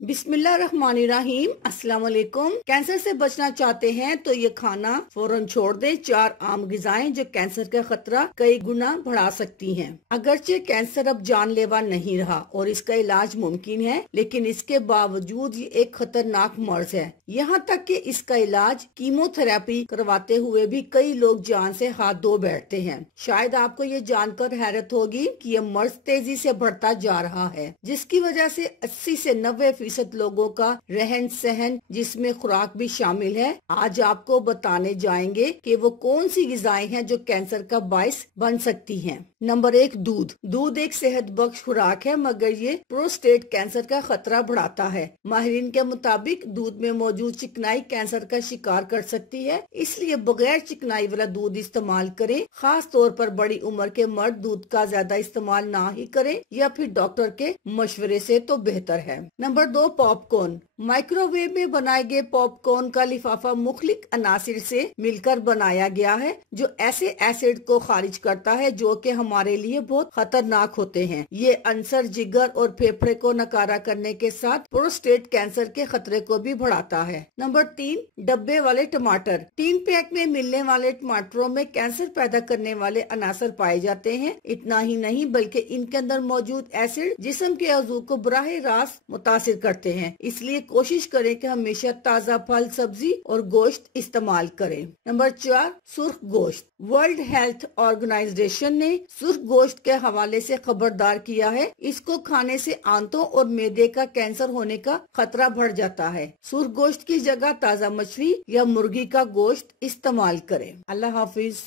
बिस्मिल्लाहिर्रहमानिर्रहीम। अस्सलाम वालेकुम। कैंसर से बचना चाहते हैं तो ये खाना फौरन छोड़ दें। 4 आम ग़िज़ाएं जो कैंसर का खतरा कई गुना बढ़ा सकती हैं। अगरचे कैंसर अब जानलेवा नहीं रहा और इसका इलाज मुमकिन है, लेकिन इसके बावजूद ये एक खतरनाक मर्ज है। यहाँ तक कि इसका इलाज कीमोथेरेपी करवाते हुए भी कई लोग जान से हाथ धो बैठते हैं। शायद आपको ये जानकर हैरत होगी कि ये मर्ज तेजी से बढ़ता जा रहा है, जिसकी वजह से 80 से 90% लोगों का रहन सहन, जिसमें खुराक भी शामिल है। आज आपको बताने जाएंगे कि वो कौन सी ग़िज़ाएं हैं जो कैंसर का बायस बन सकती हैं। नंबर 1, दूध। दूध एक सेहत बख्श खुराक है, मगर ये प्रोस्टेट कैंसर का खतरा बढ़ाता है। माहिरीन के मुताबिक दूध में मौजूद चिकनाई कैंसर का शिकार कर सकती है, इसलिए बगैर चिकनाई वाला दूध इस्तेमाल करें। खास तौर पर बड़ी उम्र के मर्द दूध का ज्यादा इस्तेमाल ना ही करें, या फिर डॉक्टर के मशवरे से तो बेहतर है। Number 2, popcorn. माइक्रोवेव में बनाए गए पॉपकॉर्न का लिफाफा मुख्तलिफ अनासिर से मिलकर बनाया गया है, जो ऐसे एसिड को खारिज करता है जो कि हमारे लिए बहुत खतरनाक होते हैं। ये अंसर जिगर और फेफड़े को नकारा करने के साथ प्रोस्टेट कैंसर के खतरे को भी बढ़ाता है। नंबर 3, डब्बे वाले टमाटर। टीन पैक में मिलने वाले टमाटरों में कैंसर पैदा करने वाले अनासर पाए जाते हैं। इतना ही नहीं, बल्कि इनके अंदर मौजूद एसिड जिस्म के अज़ू को बराह रास्त मुतासिर करते हैं। इसलिए कोशिश करें कि हमेशा ताज़ा फल, सब्जी और गोश्त इस्तेमाल करें। नंबर 4, सुर्ख गोश्त। वर्ल्ड हेल्थ ऑर्गेनाइजेशन ने सुर्ख गोश्त के हवाले से खबरदार किया है। इसको खाने से आंतों और मैदे का कैंसर होने का खतरा बढ़ जाता है। सुर्ख गोश्त की जगह ताज़ा मछली या मुर्गी का गोश्त इस्तेमाल करें। अल्लाह हाफिज।